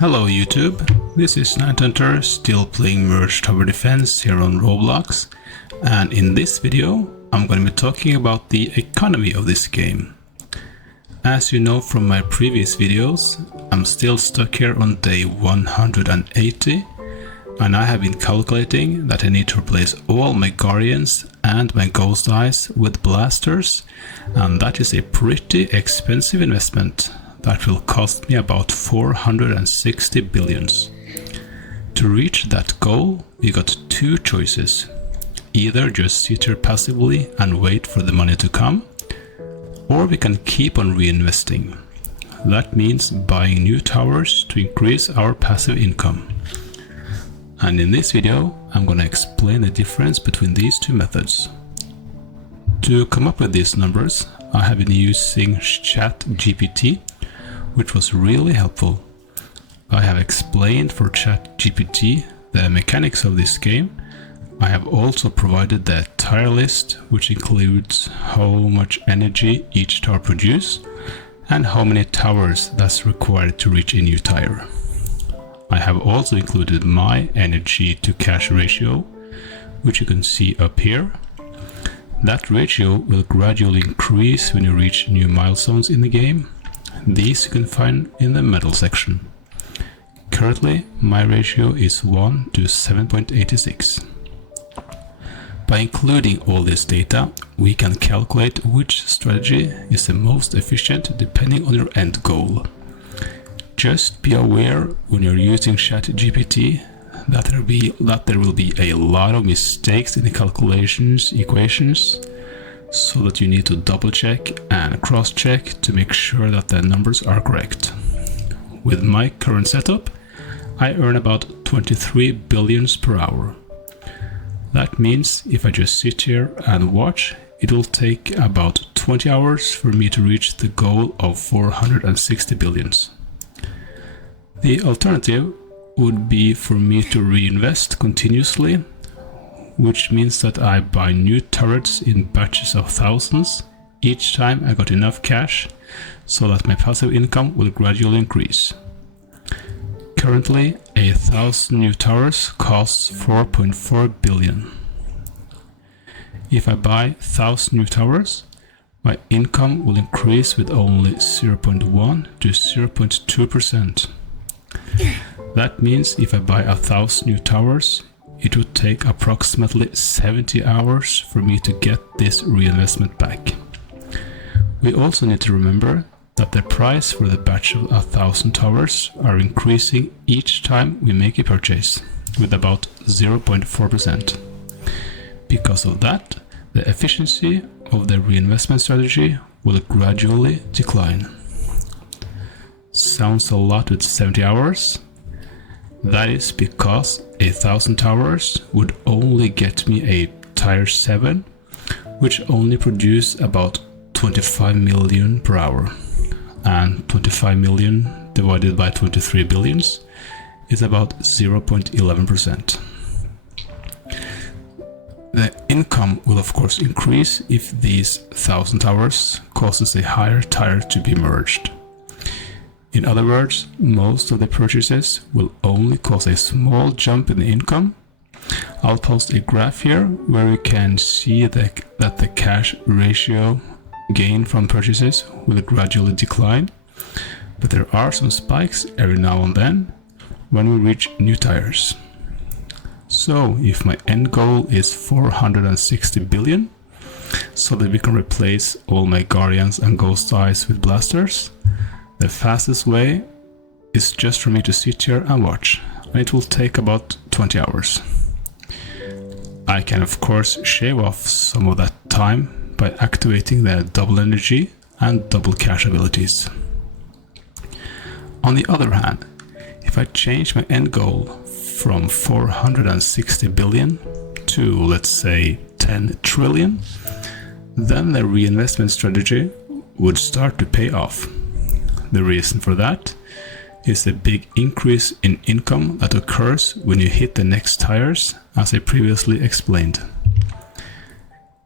Hello YouTube, this is Night Hunter still playing Merge Tower Defense here on Roblox, and in this video I'm going to be talking about the economy of this game. As you know from my previous videos, I'm still stuck here on day 180, and I have been calculating that I need to replace all my Guardians and my Ghost Eyes with blasters, and that is a pretty expensive investment. That will cost me about 460 billions. To reach that goal, we got two choices. Either just sit here passively and wait for the money to come, or we can keep on reinvesting. That means buying new towers to increase our passive income. And in this video, I'm gonna explain the difference between these two methods. To come up with these numbers, I have been using ChatGPT, which was really helpful. I have explained for ChatGPT the mechanics of this game. I have also provided the tire list, which includes how much energy each tower produces and how many towers that's required to reach a new tire. I have also included my energy to cash ratio, which you can see up here. That ratio will gradually increase when you reach new milestones in the game. These you can find in the medal section. Currently, my ratio is 1 to 7.86. By including all this data, we can calculate which strategy is the most efficient depending on your end goal. Just be aware when you're using ChatGPT that there will be a lot of mistakes in the calculations, equations, so that you need to double check and cross check to make sure that the numbers are correct. With my current setup, I earn about 23 billions per hour. That means if I just sit here and watch, it will take about 20 hours for me to reach the goal of 460 billions. The alternative would be for me to reinvest continuously, which means that I buy new turrets in batches of thousands each time I got enough cash, so that my passive income will gradually increase. Currently, 1,000 new towers costs 4.4 billion. If I buy 1,000 new towers, my income will increase with only 0.1 to 0.2%. That means if I buy 1,000 new towers, it would take approximately 70 hours for me to get this reinvestment back. We also need to remember that the price for the batch of 1,000 towers are increasing each time we make a purchase, with about 0.4%. Because of that, the efficiency of the reinvestment strategy will gradually decline. Sounds a lot with 70 hours? That is because 1,000 towers would only get me a tier 7, which only produce about 25 million per hour. And 25 million divided by 23 billions is about 0.11%. The income will of course increase if these 1,000 towers causes a higher tier to be merged. In other words, most of the purchases will only cause a small jump in the income. I'll post a graph here where you can see that the cash ratio gain from purchases will gradually decline, but there are some spikes every now and then when we reach new tires. So if my end goal is 460 billion, so that we can replace all my Guardians and Ghost Eyes with blasters, the fastest way is just for me to sit here and watch, and it will take about 20 hours. I can of course shave off some of that time by activating the double energy and double cash abilities. On the other hand, if I change my end goal from 460 billion to, let's say, 10 trillion, then the reinvestment strategy would start to pay off. The reason for that is the big increase in income that occurs when you hit the next tires, as I previously explained.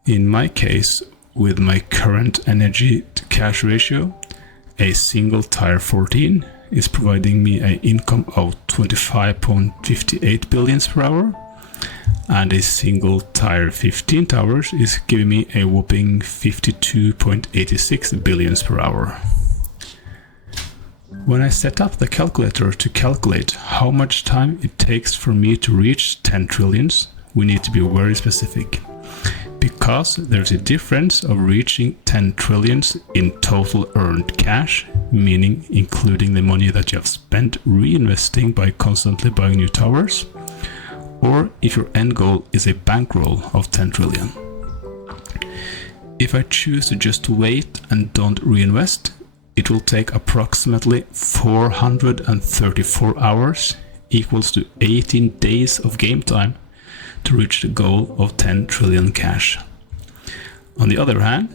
In my case, with my current energy to cash ratio, a single tier 14 is providing me an income of 25.58 billions per hour, and a single tier 15 towers is giving me a whopping 52.86 billions per hour. When I set up the calculator to calculate how much time it takes for me to reach 10 trillions, we need to be very specific, because there's a difference of reaching 10 trillions in total earned cash, meaning including the money that you have spent reinvesting by constantly buying new towers, or if your end goal is a bankroll of 10 trillion. If I choose to just wait and don't reinvest, it will take approximately 434 hours, equals to 18 days of game time, to reach the goal of 10 trillion cash. On the other hand,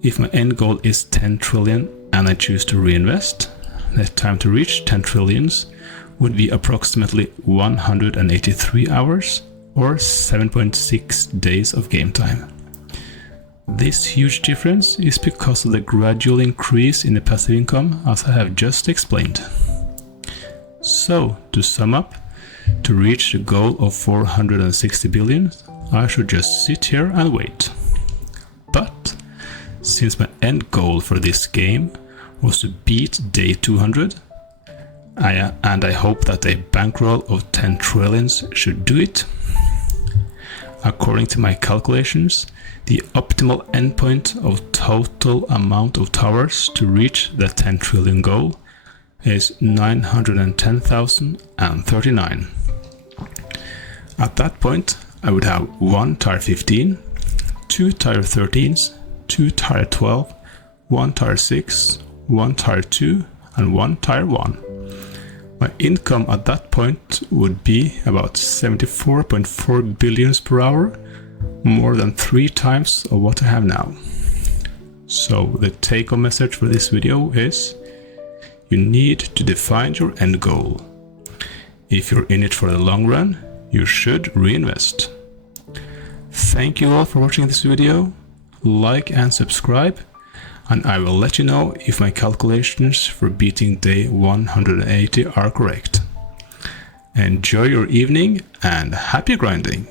if my end goal is 10 trillion and I choose to reinvest, the time to reach 10 trillions would be approximately 183 hours or 7.6 days of game time. This huge difference is because of the gradual increase in the passive income, as I have just explained. So, to sum up, to reach the goal of 460 billion, I should just sit here and wait. But, since my end goal for this game was to beat day 200, and I hope that a bankroll of 10 trillions should do it, according to my calculations, the optimal endpoint of total amount of towers to reach the 10 trillion goal is 910,039. At that point, I would have 1 tier 15, 2 tier 13s, 2 tier 12, 1 tier 6, 1 tier 2, and 1 tier 1. My income at that point would be about 74.4 billions per hour, more than 3 times of what I have now. So the take-home message for this video is: you need to define your end goal. If you're in it for the long run, you should reinvest. Thank you all for watching this video. Like and subscribe, and I will let you know if my calculations for beating day 180 are correct. Enjoy your evening and happy grinding!